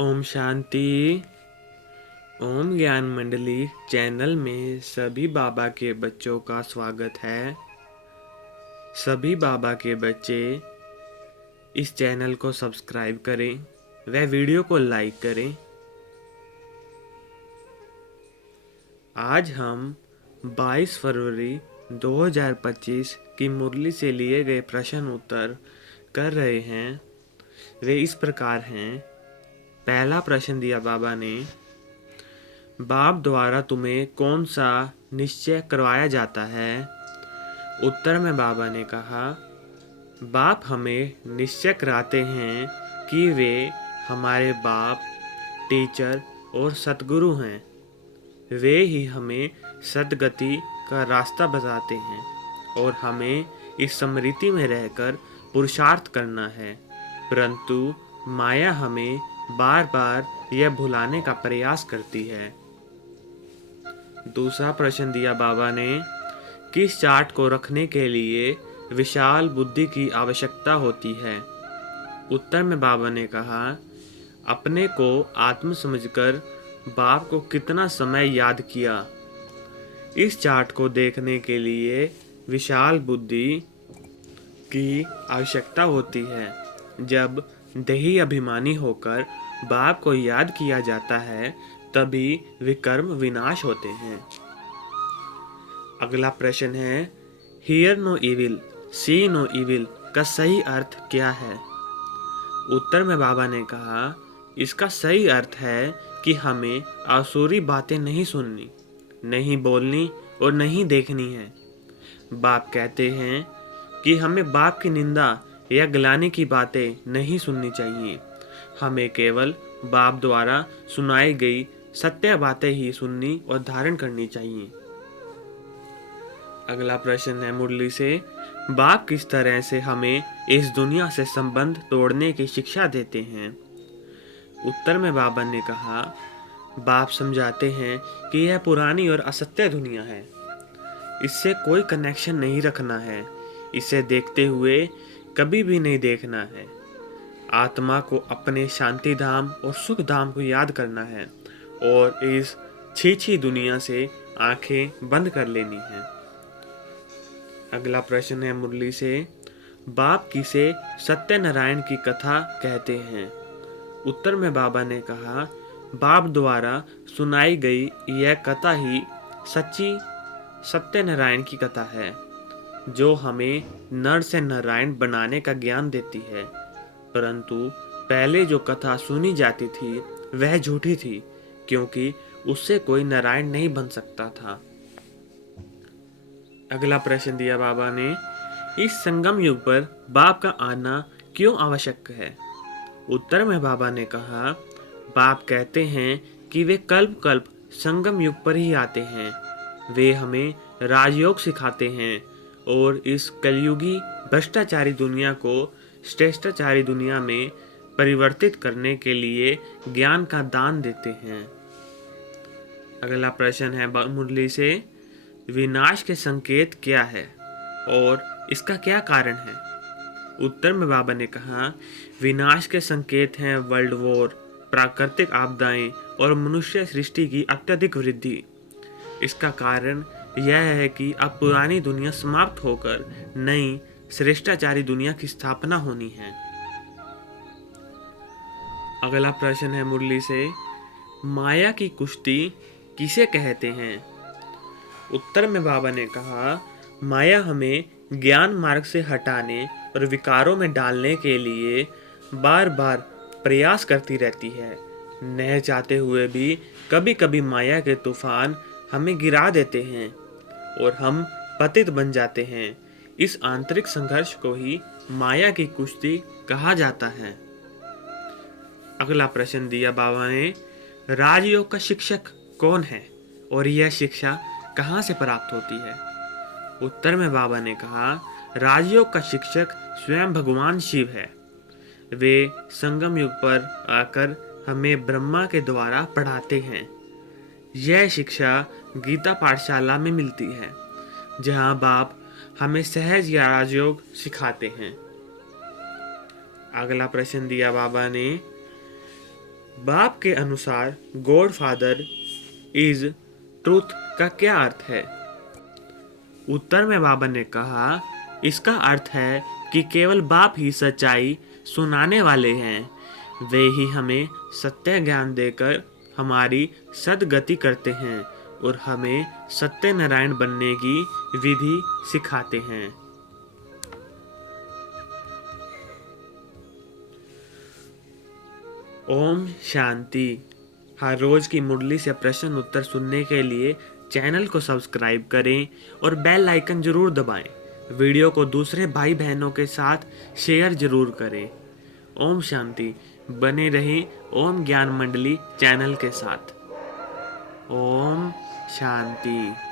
ओम शांति। ओम ज्ञान मंडली चैनल में सभी बाबा के बच्चों का स्वागत है। सभी बाबा के बच्चे इस चैनल को सब्सक्राइब करें व वीडियो को लाइक करें। आज हम 22 फरवरी 2025 की मुरली से लिए गए प्रश्न उत्तर कर रहे हैं। वे इस प्रकार हैं। पहला प्रश्न दिया बाबा ने, बाप द्वारा तुम्हें कौन सा निश्चय करवाया जाता है? उत्तर में बाबा ने कहा, बाप हमें निश्चय कराते हैं कि वे हमारे बाप, टीचर और सतगुरु हैं। वे ही हमें सद्गति का रास्ता बताते हैं और हमें इस स्मृति में रहकर पुरुषार्थ करना है। परंतु माया हमें बार बार यह भुलाने का प्रयास करती है। दूसरा प्रश्न दिया बाबा ने, किस चार्ट को रखने के लिए विशाल बुद्धि की आवश्यकता होती है? उत्तर में बाबा ने कहा, अपने को आत्म समझकर बाप को कितना समय याद किया। इस चार्ट को देखने के लिए विशाल बुद्धि की आवश्यकता होती है। जब देही अभिमानी होकर बाप को याद किया जाता है तभी विकर्म विनाश होते हैं। अगला प्रश्न है, hear no evil see no evil का सही अर्थ क्या है? उत्तर में बाबा ने कहा, इसका सही अर्थ है कि हमें आसुरी बातें नहीं सुननी, नहीं बोलनी और नहीं देखनी है। बाप कहते हैं कि हमें बाप की निंदा या गिलाने की बातें नहीं सुननी चाहिए। हमें केवल बाप द्वारा सुनाई गई सत्य बातें ही सुननी और धारण करनी चाहिए। अगला प्रश्न है मुरली से, बाप किस तरह से हमें इस दुनिया से संबंध तोड़ने की शिक्षा देते हैं? उत्तर में बाबा ने कहा, बाप समझाते हैं कि यह पुरानी और असत्य दुनिया है। इससे कोई कनेक्शन नहीं रखना है। इसे देखते हुए कभी भी नहीं देखना है। आत्मा को अपने शांति धाम और सुख धाम को याद करना है और इस छीछी दुनिया से आंखें बंद कर लेनी है। अगला प्रश्न है मुरली से, बाप किसे सत्यनारायण की कथा कहते हैं? उत्तर में बाबा ने कहा, बाप द्वारा सुनाई गई यह कथा ही सच्ची सत्यनारायण की कथा है, जो हमें नर से नारायण बनाने का ज्ञान देती है। परंतु पहले जो कथा सुनी जाती थी वह झूठी थी, क्योंकि उससे कोई नारायण नहीं बन सकता था। अगला प्रश्न दिया बाबा ने, इस संगम युग पर बाप का आना क्यों आवश्यक है? उत्तर में बाबा ने कहा, बाप कहते हैं कि वे कल्प कल्प संगम युग पर ही आते हैं। वे हमें राजयोग सिखाते हैं और इस कलयुगी भ्रष्टाचारी दुनिया को श्रेष्ठाचारी दुनिया में परिवर्तित करने के लिए ज्ञान का दान देते हैं। अगला प्रश्न है मुरली से, विनाश के संकेत क्या है और इसका क्या कारण है? उत्तर में बाबा ने कहा, विनाश के संकेत हैं वर्ल्ड वॉर, प्राकृतिक आपदाएं और मनुष्य सृष्टि की अत्यधिक वृद्धि। इसका कारण यह है कि अब पुरानी दुनिया समाप्त होकर नई श्रेष्ठाचारी दुनिया की स्थापना होनी है। अगला प्रश्न है मुरली से, माया की कुश्ती किसे कहते हैं? उत्तर में बाबा ने कहा, माया हमें ज्ञान मार्ग से हटाने और विकारों में डालने के लिए बार बार प्रयास करती रहती है। न चाहते हुए भी कभी कभी माया के तूफान हमें गिरा देते हैं और हम पतित बन जाते हैं। इस आंतरिक संघर्ष को ही माया की कुश्ती कहा जाता है। अगला प्रश्न दिया बाबा ने, राजयोग का शिक्षक कौन है और यह शिक्षा कहाँ से प्राप्त होती है? उत्तर में बाबा ने कहा, राजयोग का शिक्षक स्वयं भगवान शिव है। वे संगम युग पर आकर हमें ब्रह्मा के द्वारा पढ़ाते हैं। यह शिक्षा गीता पाठशाला में मिलती है, जहाँ बाप हमें सहज या राजयोग सिखाते हैं। अगला प्रश्न दिया बाबा ने, बाप के अनुसार गॉड फादर इज ट्रूथ का क्या अर्थ है? उत्तर में बाबा ने कहा, इसका अर्थ है कि केवल बाप ही सच्चाई सुनाने वाले हैं। वे ही हमें सत्य ज्ञान देकर हमारी सद्गति करते हैं और हमें सत्यनारायण बनने की विधि सिखाते हैं। ओम शांति। हर रोज की मुरली से प्रश्न उत्तर सुनने के लिए चैनल को सब्सक्राइब करें और बेल आइकन जरूर दबाएं। वीडियो को दूसरे भाई बहनों के साथ शेयर जरूर करें। ओम शांति। बने रहें ओम ज्ञान मंडली चैनल के साथ। ओम शांति।